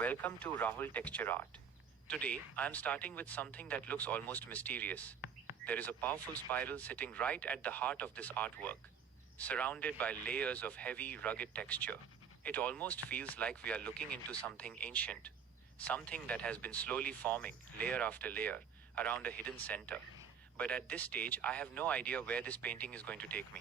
Welcome to Rahul Texture Art. Today, I am starting with something that looks almost mysterious. There is a powerful spiral sitting right at the heart of this artwork, surrounded by layers of heavy, rugged texture. It almost feels like we are looking into something ancient, something that has been slowly forming, layer after layer, around a hidden center. But at this stage, I have no idea where this painting is going to take me.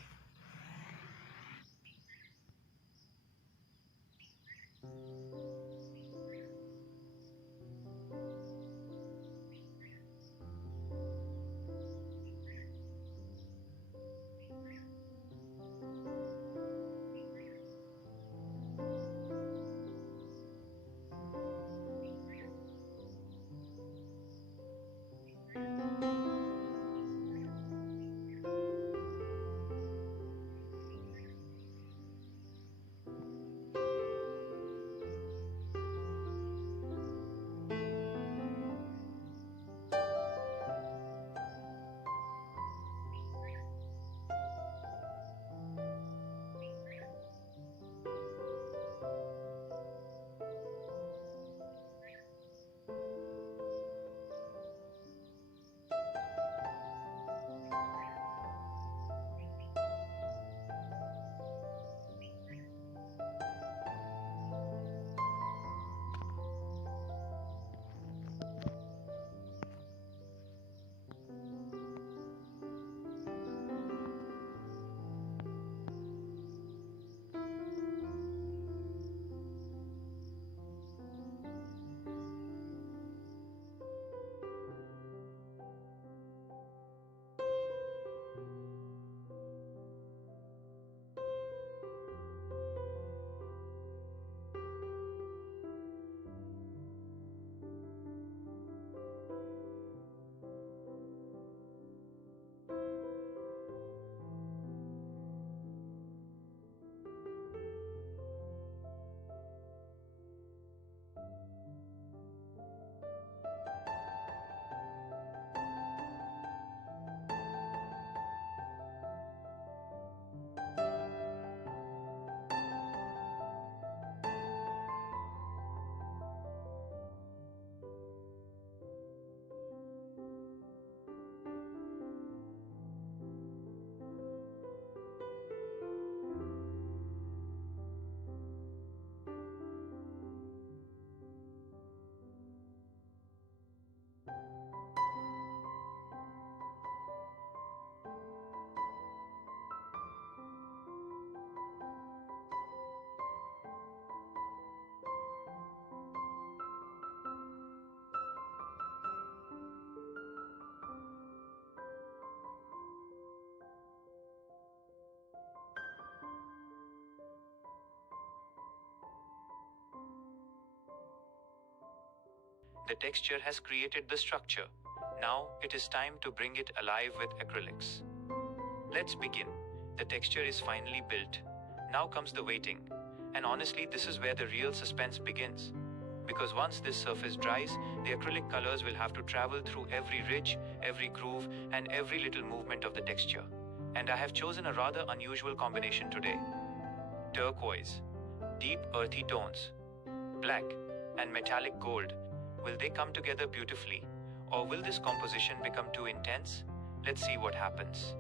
The texture has created the structure. Now it is time to bring it alive with acrylics. Let's begin. The texture is finally built. Now comes the waiting. And honestly, this is where the real suspense begins. Because once this surface dries, the acrylic colors will have to travel through every ridge, every groove, and every little movement of the texture. And I have chosen a rather unusual combination today. Turquoise, deep earthy tones, black, and metallic gold. Will they come together beautifully? Or will this composition become too intense? Let's see what happens.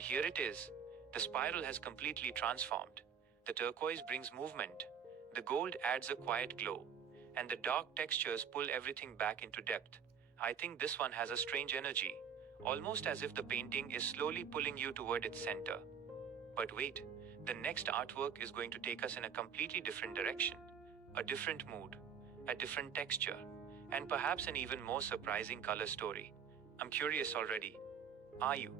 And here it is. The spiral has completely transformed. The turquoise brings movement. The gold adds a quiet glow. And the dark textures pull everything back into depth. I think this one has a strange energy, almost as if the painting is slowly pulling you toward its center. But wait, the next artwork is going to take us in a completely different direction. A different mood, a different texture, and perhaps an even more surprising color story. I'm curious already. Are you?